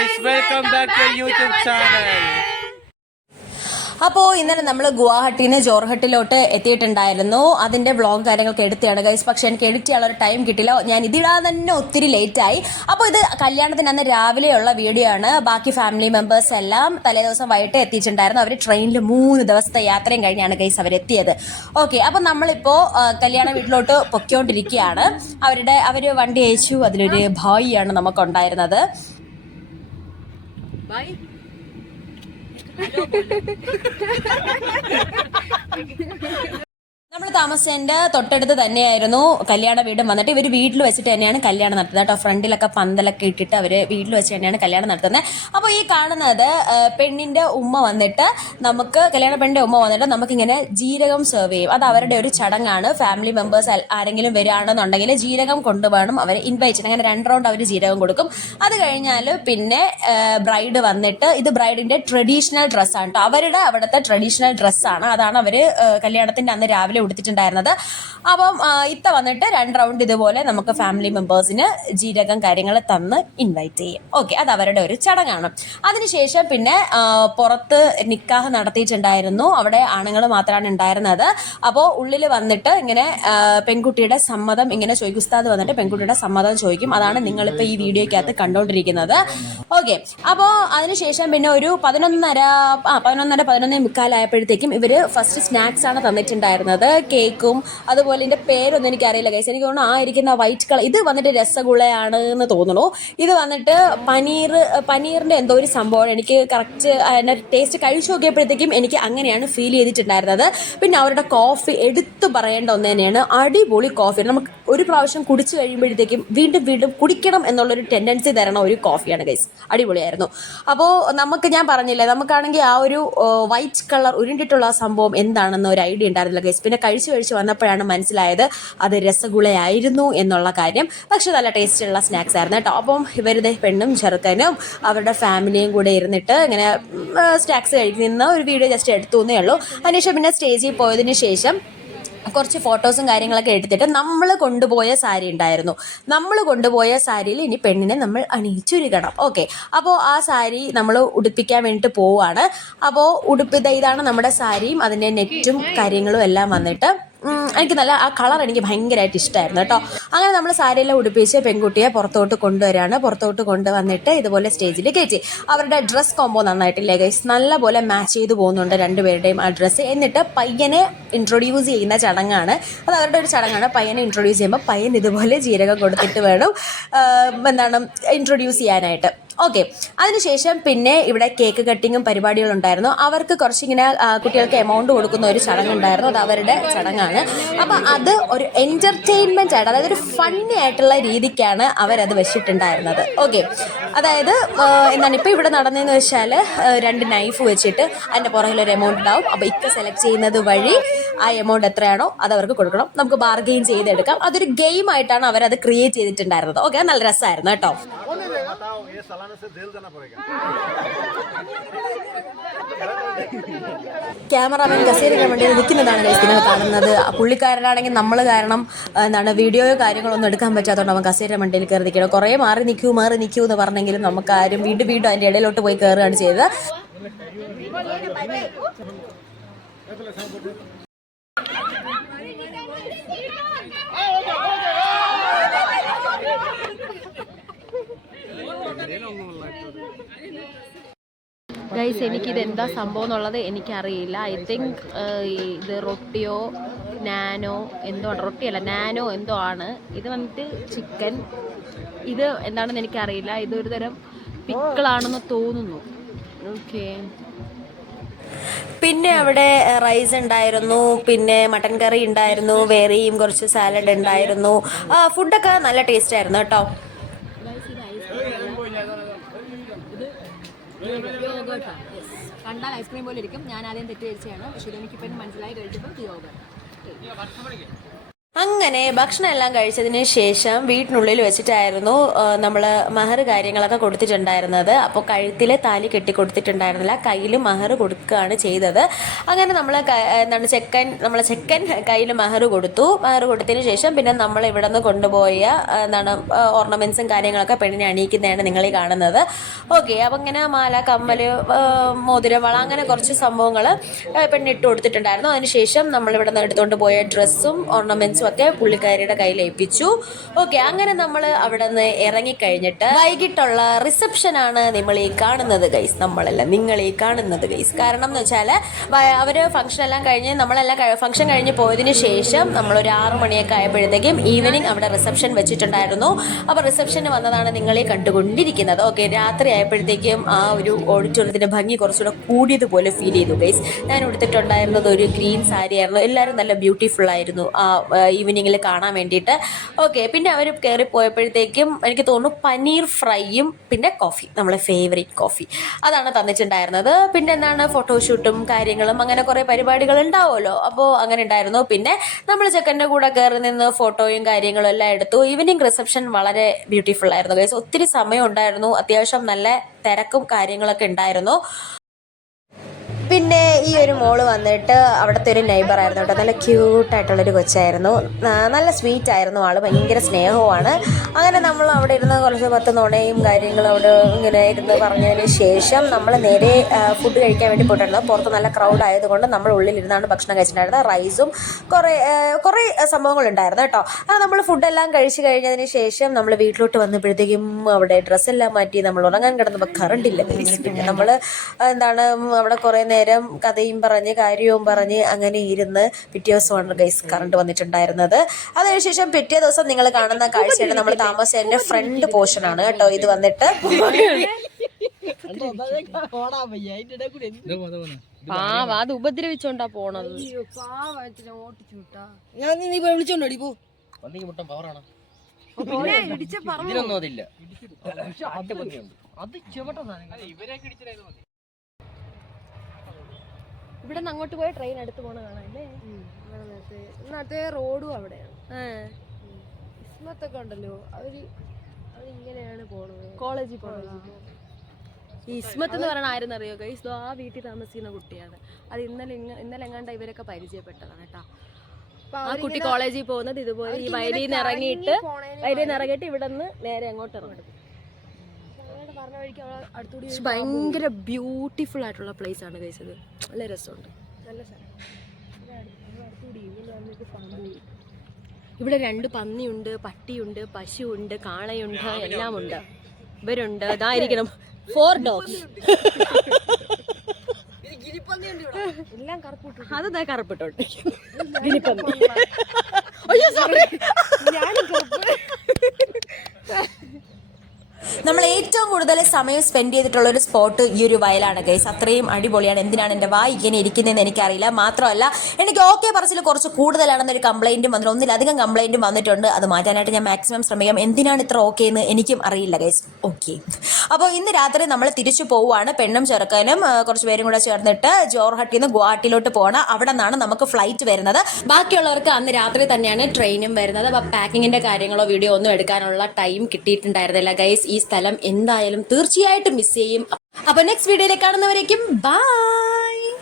guys, welcome back to YouTube channel. അപ്പോൾ ഇന്നലെ നമ്മൾ ഗുവാഹട്ടിയിൽ നിന്ന് ജോർഹട്ടിലോട്ട് എത്തിയിട്ടുണ്ടായിരുന്നു. അതിന്റെ വ്ളോഗ് കാര്യങ്ങളൊക്കെ എടുത്തതാണ് ഗൈസ്. പക്ഷെ എനിക്ക് എഡിറ്റ് ചെയ്യാനുള്ള ഒരു ടൈം കിട്ടില്ല. ഞാൻ ഇതിടാൻ തന്നെ ഒത്തിരി ലേറ്റായി. അപ്പോൾ ഇത് കല്യാണത്തിന് അന്ന് രാവിലെയുള്ള വീഡിയോ ആണ്. ബാക്കി ഫാമിലി മെമ്പേഴ്സ് എല്ലാം തലേദിവസം വൈകിട്ട് എത്തിയിട്ടുണ്ടായിരുന്നു. അവർ ട്രെയിനിൽ 3 ദിവസത്തെ യാത്രയും കഴിഞ്ഞാണ് ഗൈസ് അവരെത്തിയത്. ഓക്കെ, അപ്പം നമ്മളിപ്പോൾ കല്യാണ വീട്ടിലോട്ട് പൊയ്ക്കൊണ്ടിരിക്കുകയാണ്. അവർ വണ്ടി അയച്ചു. അതിലൊരു ഭായിയാണ് നമുക്കുണ്ടായിരുന്നത്. നമ്മൾ താമസിച്ചതിന്റെ തൊട്ടടുത്ത് തന്നെയായിരുന്നു കല്യാണ വീടും. വന്നിട്ട് ഇവർ വീട്ടിൽ വെച്ചിട്ട് തന്നെയാണ് കല്യാണം നടത്തുന്നത് കേട്ടോ. ഫ്രണ്ടിലൊക്കെ പന്തലൊക്കെ ഇട്ടിട്ട് അവർ വീട്ടിൽ വെച്ച് തന്നെയാണ് കല്യാണം നടത്തുന്നത്. അപ്പോൾ ഈ കാണുന്നത് പെണ്ണിന്റെ ഉമ്മ വന്നിട്ട് പെണ്ണിന്റെ ഉമ്മ വന്നിട്ട് നമുക്കിങ്ങനെ ജീരകം സെർവ് ചെയ്യും. അത് അവരുടെ ഒരു ചടങ്ങാണ്. ഫാമിലി മെമ്പേഴ്സ് ആരെങ്കിലും വരികയാണെന്നുണ്ടെങ്കിൽ ജീരകം കൊണ്ടുപോകണം. അവരെ ഇൻവൈറ്റ് ചെയ്യണം. അങ്ങനെ 2 റൗണ്ട് അവർ ജീരകം കൊടുക്കും. അത് കഴിഞ്ഞാൽ പിന്നെ ബ്രൈഡ് വന്നിട്ട്, ഇത് ബ്രൈഡിന്റെ ട്രഡീഷണൽ ഡ്രസ്സാണ് കേട്ടോ. അവിടുത്തെ ട്രഡീഷണൽ ഡ്രസ്സാണ്. അതാണ് അവർ കല്യാണത്തിന്റെ അന്ന് രാവിലെ ഉടുത്തിട്ടുണ്ടായിരുന്നത്. അപ്പം ഇത്ത വന്നിട്ട് 2 റൗണ്ട് ഇതുപോലെ നമുക്ക് ഫാമിലി മെമ്പേഴ്സിന് ജീരകം കാര്യങ്ങൾ തന്ന് ഇൻവൈറ്റ് ചെയ്യും. ഓക്കെ, അത് അവരുടെ ഒരു ചടങ്ങാണ്. അതിനുശേഷം പിന്നെ പുറത്ത് നിക്കാഹ് നടത്തിയിട്ടുണ്ടായിരുന്നു. അവിടെ ആണുങ്ങൾ മാത്രമാണ് ഉണ്ടായിരുന്നത്. അപ്പോൾ ഉള്ളിൽ വന്നിട്ട് ഇങ്ങനെ പെൺകുട്ടിയുടെ സമ്മതം ഇങ്ങനെ ചോദിക്കും. ഉസ്താദ് വന്നിട്ട് പെൺകുട്ടിയുടെ സമ്മതം ചോദിക്കും. അതാണ് നിങ്ങളിപ്പോൾ ഈ വീഡിയോയ്ക്കകത്ത് കണ്ടുകൊണ്ടിരിക്കുന്നത്. ഓക്കെ, അപ്പോൾ അതിനുശേഷം പിന്നെ ഒരു 11:15 ഇവർ ഫസ്റ്റ് സ്നാക്സ് ആണ് തന്നിട്ടുണ്ടായിരുന്നത്. കേക്കും അതുപോലെ ഇതിന്റെ പേരൊന്നും എനിക്കറിയില്ല ഗൈസ്. എനിക്ക് തോന്നുന്നു ഇരിക്കുന്ന വൈറ്റ് കളർ ഇത് വന്നിട്ട് രസഗുളയാണ് എന്ന് തോന്നുന്നു. ഇത് വന്നിട്ട് പനീറിന്റെ എന്തോ ഒരു സംഭവമാണ്. എനിക്ക് കറക്റ്റ് അതിന്റെ ടേസ്റ്റ് കഴിച്ചു നോക്കിയപ്പോഴത്തേക്കും എനിക്ക് അങ്ങനെയാണ് ഫീൽ ചെയ്തിട്ടുണ്ടായിരുന്നത്. പിന്നെ അവരുടെ കോഫി എടുത്തു പറയേണ്ട ഒന്ന് തന്നെയാണ്. അടിപൊളി കോഫി. നമുക്ക് ഒരു പ്രാവശ്യം കുടിച്ചു കഴിയുമ്പോഴത്തേക്കും വീണ്ടും വീണ്ടും കുടിക്കണം എന്നുള്ളൊരു ടെൻഡൻസി തരണ ഒരു കോഫിയാണ് ഗൈസ്. അടിപൊളിയായിരുന്നു. അപ്പോൾ ഞാൻ പറഞ്ഞില്ലേ, നമുക്കാണെങ്കിൽ ആ ഒരു വൈറ്റ് കളർ ഉരുണ്ടിട്ടുള്ള ആ സംഭവം എന്താണെന്ന് ഒരു ഐഡിയ ഉണ്ടായിരുന്നില്ല ഗൈസ്. പിന്നെ കഴിച്ചു വന്നപ്പോഴാണ് മനസ്സിലായത് അത് രസഗുളയായിരുന്നു എന്നുള്ള കാര്യം. പക്ഷെ നല്ല ടേസ്റ്റുള്ള സ്നാക്സ് ആയിരുന്നു കേട്ടോ. അപ്പം ഇവരുടെ പെണ്ണും ചെറുക്കനും അവരുടെ ഫാമിലിയും കൂടെ ഇരുന്നിട്ട് ഇങ്ങനെ സ്നാക്സ് കഴിക്കുന്ന ഒരു വീഡിയോ ജസ്റ്റ് എടുത്തു എന്നേ ഉള്ളൂ. അതിനുശേഷം പിന്നെ സ്റ്റേജിൽ പോയതിന് ശേഷം കുറച്ച് ഫോട്ടോസും കാര്യങ്ങളൊക്കെ എടുത്തിട്ട് നമ്മൾ കൊണ്ടുപോയ സാരി ഉണ്ടായിരുന്നു. നമ്മൾ കൊണ്ടുപോയ സാരിയിൽ ഇനി പെണ്ണിനെ നമ്മൾ അണിയിച്ചൊരുക്കണം. ഓക്കെ, അപ്പോൾ ആ സാരി നമ്മൾ ഉടുപ്പിക്കാൻ വേണ്ടിയിട്ട് പോവുകയാണ്. അപ്പോൾ ഇതാണ് നമ്മുടെ സാരിയും അതിൻ്റെ നെറ്റും കാര്യങ്ങളും എല്ലാം വന്നിട്ട് എനിക്ക് ആ കളർ എനിക്ക് ഭയങ്കരമായിട്ട് ഇഷ്ടമായിരുന്നു കേട്ടോ. അങ്ങനെ നമ്മൾ സാരിയെല്ലാം ഉടുപ്പിച്ച് പെൺകുട്ടിയെ പുറത്തോട്ട് കൊണ്ടുവരികയാണ്. പുറത്തോട്ട് കൊണ്ടുവന്നിട്ട് ഇതുപോലെ സ്റ്റേജിൽ കയറ്റി. അവരുടെ ഡ്രസ് കോംബോ നന്നായിട്ടില്ലേ ഗൈസ്, നല്ല പോലെ മാച്ച് ചെയ്ത് പോകുന്നുണ്ട് രണ്ടുപേരുടെയും ആ ഡ്രസ്സ്. എന്നിട്ട് പയ്യനെ ഇൻട്രൊഡ്യൂസ് ചെയ്യുന്ന ചടങ്ങാണ്. അത് അവരുടെ ഒരു ചടങ്ങാണ്. പയ്യനെ ഇൻട്രൊഡ്യൂസ് ചെയ്യുമ്പോൾ പയ്യൻ ഇതുപോലെ ജീരകം കൊടുത്തിട്ട് വേണം ഇൻട്രൊഡ്യൂസ് ചെയ്യാനായിട്ട്. ഓക്കെ, അതിനുശേഷം പിന്നെ ഇവിടെ കേക്ക് കട്ടിങ്ങും പരിപാടികളുണ്ടായിരുന്നു. അവർക്ക് കുറച്ചിങ്ങനെ കുട്ടികൾക്ക് എമൗണ്ട് കൊടുക്കുന്ന ഒരു ചടങ്ങുണ്ടായിരുന്നു. അത് അവരുടെ ചടങ്ങാണ്. അപ്പം അത് ഒരു എൻ്റർടൈൻമെൻ്റ് ആയിട്ട്, അതായത് ഒരു ഫണ്ണി ആയിട്ടുള്ള രീതിക്കാണ് അവരത് വെച്ചിട്ടുണ്ടായിരുന്നത്. ഓക്കെ, അതായത് ഇപ്പോൾ ഇവിടെ നടന്നതെന്ന് വെച്ചാൽ 2 നൈഫ് വെച്ചിട്ട് അതിൻ്റെ പുറകിലൊരു എമൗണ്ട് ഉണ്ടാവും. അപ്പോൾ സെലക്ട് ചെയ്യുന്നത് വഴി ആ എമൗണ്ട് എത്രയാണോ അത് അവർക്ക് കൊടുക്കണം. നമുക്ക് ബാർഗെയിൻ ചെയ്തെടുക്കാം. അതൊരു ഗെയിം ആയിട്ടാണ് അവരത് ക്രിയേറ്റ് ചെയ്തിട്ടുണ്ടായിരുന്നത്. ഓക്കെ, നല്ല രസമായിരുന്നു കേട്ടോ. ക്യാമറാമാൻ കസേരയ്ക്ക് വേണ്ടി നിൽക്കുന്നതാണ് നിങ്ങൾ കാണുന്നത്. പുള്ളിക്കാരനാണെങ്കിൽ നമ്മൾ കാരണം വീഡിയോയോ കാര്യങ്ങളൊന്നും എടുക്കാൻ പറ്റാത്തതുകൊണ്ട് അവൻ കസേര വണ്ടിയിൽ കയറി നിൽക്കണം. കുറേ മാറി നിൽക്കൂ എന്ന് പറഞ്ഞെങ്കിലും നമുക്ക് ആരും വീണ്ടും അതിൻ്റെ ഇടയിലോട്ട് പോയി കയറുകയാണ് ചെയ്തത്. ഗൈസ്, എനിക്കിത് എന്താ സംഭവം എന്നുള്ളത് എനിക്കറിയില്ല. ഐ തിങ്ക് ഇത് റൊട്ടിയോ നാനോ എന്തോ ആണ്. റൊട്ടിയല്ല, നാനോ എന്തോ ആണ്. ഇത് വന്നിട്ട് ചിക്കൻ. ഇത് എന്താണെന്ന് എനിക്കറിയില്ല. ഇതൊരു തരം പിക്കിളാണെന്ന് തോന്നുന്നു. ഓക്കെ, പിന്നെ അവിടെ റൈസ് ഉണ്ടായിരുന്നു, പിന്നെ മട്ടൻ കറി ഉണ്ടായിരുന്നു, വേറെയും കുറച്ച് സാലഡ് ഉണ്ടായിരുന്നു. ഫുഡൊക്കെ നല്ല ടേസ്റ്റ് ആയിരുന്നു കേട്ടോ. കണ്ടാൽ ഐസ്ക്രീം പോലെ ഇരിക്കും. ഞാൻ ആദ്യം തെറ്റിദ്ധരിച്ചാണ്. പക്ഷേ ഇതെനിക്കിപ്പോൾ മനസ്സിലായി കഴിച്ചപ്പോൾ യോഗ. അങ്ങനെ ഭക്ഷണം എല്ലാം കഴിച്ചതിന് ശേഷം വീട്ടിനുള്ളിൽ വെച്ചിട്ടായിരുന്നു നമ്മൾ മഹർ കാര്യങ്ങളൊക്കെ കൊടുത്തിട്ടുണ്ടായിരുന്നത്. അപ്പോൾ കഴുത്തിൽ താലി കെട്ടി കൊടുത്തിട്ടുണ്ടായിരുന്നില്ല, കയ്യിൽ മഹർ കൊടുക്കുകയാണ് ചെയ്തത്. അങ്ങനെ നമ്മൾ നമ്മളെ ചെക്കൻ കയ്യിൽ മഹർ കൊടുത്തു. മഹർ കൊടുത്തതിന് ശേഷം പിന്നെ നമ്മൾ ഇവിടെ നിന്ന് കൊണ്ടുപോയ ഓർണമെൻറ്റ്സും കാര്യങ്ങളൊക്കെ പെണ്ണിനെ അണിയിക്കുന്നതാണ് നിങ്ങളീ കാണുന്നത്. ഓക്കെ, അപ്പം ഇങ്ങനെ മാല, കമ്മൽ, മോതിരവള അങ്ങനെ കുറച്ച് സംഭവങ്ങൾ പെണ്ണിട്ട് കൊടുത്തിട്ടുണ്ടായിരുന്നു. അതിനുശേഷം നമ്മളിവിടെ നിന്ന് എടുത്തുകൊണ്ട് പോയ ഡ്രസ്സും ഓർണമെൻറ്റ്സും ഒക്കെ പുള്ളിക്കാരിയുടെ കയ്യിൽ ഏൽപ്പിച്ചു. ഓക്കെ, അങ്ങനെ നമ്മൾ അവിടെ നിന്ന് ഇറങ്ങിക്കഴിഞ്ഞിട്ട് വൈകിട്ടുള്ള റിസപ്ഷനാണ് നിങ്ങൾ ഈ കാണുന്നത് ഗൈസ്. നമ്മളല്ല, നിങ്ങൾ ഈ കാണുന്നത് ഗൈസ്. കാരണം എന്ന് വെച്ചാൽ അവർ ഫംഗ്ഷൻ എല്ലാം കഴിഞ്ഞ് ഫംഗ്ഷൻ കഴിഞ്ഞ് പോയതിന് ശേഷം നമ്മളൊരു 6 മണിയൊക്കെ ആയപ്പോഴത്തേക്കും ഈവനിങ് അവിടെ റിസപ്ഷൻ വെച്ചിട്ടുണ്ടായിരുന്നു. അപ്പോൾ റിസപ്ഷന് വന്നതാണ് നിങ്ങൾ ഈ കണ്ടുകൊണ്ടിരിക്കുന്നത്. ഓക്കെ, രാത്രി ആയപ്പോഴത്തേക്കും ആ ഒരു ഓഡിറ്റോറിയത്തിൻ്റെ ഭംഗി കുറച്ചുകൂടെ കൂടിയതുപോലെ ഫീൽ ചെയ്തു ഗൈസ്. ഞാൻ ഉടുത്തിട്ടുണ്ടായിരുന്നത് ഒരു ഗ്രീൻ സാരി ആയിരുന്നു. എല്ലാവരും നല്ല ബ്യൂട്ടിഫുൾ ആയിരുന്നു ആ ഈവനിങ്ങിൽ കാണാൻ വേണ്ടിയിട്ട്. ഓക്കെ, പിന്നെ അവർ കയറി പോയപ്പോഴത്തേക്കും എനിക്ക് തോന്നുന്നു പനീർ ഫ്രൈയും പിന്നെ കോഫി, നമ്മളെ ഫേവറേറ്റ് കോഫി, അതാണ് തന്നിട്ടുണ്ടായിരുന്നത്. പിന്നെ എന്താണ് ഫോട്ടോഷൂട്ടും കാര്യങ്ങളും അങ്ങനെ കുറേ പരിപാടികൾ ഉണ്ടാവുമല്ലോ, അപ്പോൾ അങ്ങനെ ഉണ്ടായിരുന്നു. പിന്നെ നമ്മൾ ചെക്കൻ്റെ കൂടെ കയറി നിന്ന് ഫോട്ടോയും കാര്യങ്ങളും എല്ലാം എടുത്തു. ഈവനിങ് റിസപ്ഷൻ വളരെ ബ്യൂട്ടിഫുൾ ആയിരുന്നു ഗൈസ്. ഒത്തിരി സമയം ഉണ്ടായിരുന്നു, അത്യാവശ്യം നല്ല തിരക്കും കാര്യങ്ങളൊക്കെ ഉണ്ടായിരുന്നു. പിന്നെ ഈ ഒരു മോള് വന്നിട്ട് അവിടുത്തെ ഒരു നെയ്ബർ ആയിരുന്നു കേട്ടോ. നല്ല ക്യൂട്ടായിട്ടുള്ളൊരു കൊച്ചായിരുന്നു, നല്ല സ്വീറ്റ് ആയിരുന്നു ആൾ, ഭയങ്കര സ്നേഹവുമാണ്. അങ്ങനെ നമ്മൾ അവിടെ ഇരുന്ന് കുറച്ച് 10 നുണയും കാര്യങ്ങളും അവിടെ ഇങ്ങനെ ഇരുന്ന് പറഞ്ഞതിന് ശേഷം നമ്മൾ നേരെ ഫുഡ് കഴിക്കാൻ വേണ്ടി പോയിട്ടുണ്ടായിരുന്നു. പുറത്ത് നല്ല ക്രൗഡ് ആയതുകൊണ്ട് നമ്മൾ ഉള്ളിലിരുന്നാണ് ഭക്ഷണം കഴിച്ചിട്ടുണ്ടായിരുന്നത്. റൈസും കുറേ സംഭവങ്ങളുണ്ടായിരുന്നു കേട്ടോ. അങ്ങനെ നമ്മൾ ഫുഡെല്ലാം കഴിച്ച് കഴിഞ്ഞതിന് ശേഷം നമ്മൾ വീട്ടിലോട്ട് വന്നപ്പോഴത്തേക്കും അവിടെ ഡ്രസ്സെല്ലാം മാറ്റി നമ്മൾ ഉറങ്ങാൻ കിടന്നപ്പോൾ കറണ്ടില്ല. പിന്നെ നമ്മൾ അവിടെ കുറേ നേരം കഥയും പറഞ്ഞ് കാര്യവും പറഞ്ഞ് അങ്ങനെ ഇരുന്ന് പിറ്റേ ദിവസമാണ് ഗൈസ് കറണ്ട് വന്നിട്ടുണ്ടായിരുന്നത്. അതിനുശേഷം പിറ്റേ ദിവസം നിങ്ങൾ കാണുന്ന കാഴ്ചയാണ് നമ്മൾ താമസിച്ചതിന്റെ ഫ്രണ്ട് പോർഷനാണ് കേട്ടോ. ഇത് വന്നിട്ട് അത് ഉപദ്രവിച്ചോണ്ടാ പോണത്. ഇവിടെ നിന്ന് അങ്ങോട്ട് പോയ ട്രെയിൻ അടുത്ത് പോണ കാണാല്ലേ. ഇന്നത്തെ റോഡും അവിടെയാണ്. ഇസ്മത്തൊക്കെ ഉണ്ടല്ലോ, അവരിങ്ങനെയാണ് പോണത്, കോളേജിൽ പോണത്. ഈ ഇസ്മത്ത് എന്ന് പറയുന്ന ആരെന്നറിയോ ഗൈസ്? ആ വീട്ടിൽ താമസിക്കുന്ന കുട്ടിയാണ്. അത് ഇന്നലെ എങ്ങാണ്ട് ഇവരൊക്കെ പരിചയപ്പെട്ടതാണ് കേട്ടോ. ആ കുട്ടി കോളേജിൽ പോകുന്നത് ഇതുപോലെ ഈ വയലിൽ നിന്ന് ഇറങ്ങിയിട്ട് ഇവിടെ നിന്ന് നേരെ അങ്ങോട്ട് ഇറങ്ങും. ഭയങ്കര ബ്യൂട്ടിഫുൾ ആയിട്ടുള്ള പ്ലേസ് ആണ് ഗൈസ്. ഇത് നല്ല രസമുണ്ട്, നല്ല സ്ഥലം. ഇവിടെ 2 പന്നിയുണ്ട്, പട്ടിയുണ്ട്, പശുവുണ്ട്, കാളയുണ്ട്, എല്ലാം ഉണ്ട്. ഇവരുണ്ട്, ഇതായിരിക്കണം 4 dogs. അതാ കറുപ്പിട്ടോട്ടെ. നമ്മൾ ഏറ്റവും കൂടുതൽ സമയം സ്പെൻഡ് ചെയ്തിട്ടുള്ള ഒരു സ്പോട്ട് ഈ ഒരു വയലാണ് ഗൈസ്. അത്രയും അടിപൊളിയാണ്. എന്തിനാണ് എൻ്റെ വായി ഇങ്ങനെ ഇരിക്കുന്നതെന്ന് എനിക്കറിയില്ല. മാത്രമല്ല എനിക്ക് ഓക്കെ പറച്ചിൽ കുറച്ച് കൂടുതലാണെന്നൊരു കംപ്ലൈൻറ്റും വന്നിട്ട്, ഒന്നിലധികം കംപ്ലൈൻറ്റും വന്നിട്ടുണ്ട്. അത് മാറ്റാനായിട്ട് ഞാൻ മാക്സിമം ശ്രമിക്കാം. എന്തിനാണ് ഇത്ര ഓക്കെ എന്ന് എനിക്കും അറിയില്ല ഗൈസ്. ഓക്കെ, അപ്പോൾ ഇന്ന് രാത്രി നമ്മൾ തിരിച്ചു പോവുകയാണ്. പെണ്ണും ചെറുക്കനും കുറച്ച് പേരും കൂടെ ചേർന്നിട്ട് ജോർഹട്ടിൽ നിന്ന് ഗുവാഹട്ടിയിലോട്ട് പോകണം. അവിടെ നിന്നാണ് നമുക്ക് ഫ്ലൈറ്റ് വരുന്നത്. ബാക്കിയുള്ളവർക്ക് അന്ന് രാത്രി തന്നെയാണ് ട്രെയിനും വരുന്നത്. അപ്പോൾ പാക്കിങ്ങിൻ്റെ കാര്യങ്ങളോ വീഡിയോ ഒന്നും എടുക്കാനുള്ള ടൈം കിട്ടിയിട്ടുണ്ടായിരുന്നില്ല ഗൈസ്. ഈ സ്ഥലം എന്തായാലും തീർച്ചയായിട്ടും മിസ് ചെയ്യും. അപ്പോൾ നെക്സ്റ്റ് വീഡിയോയിൽ കാണുന്നവരേക്കും ബൈ.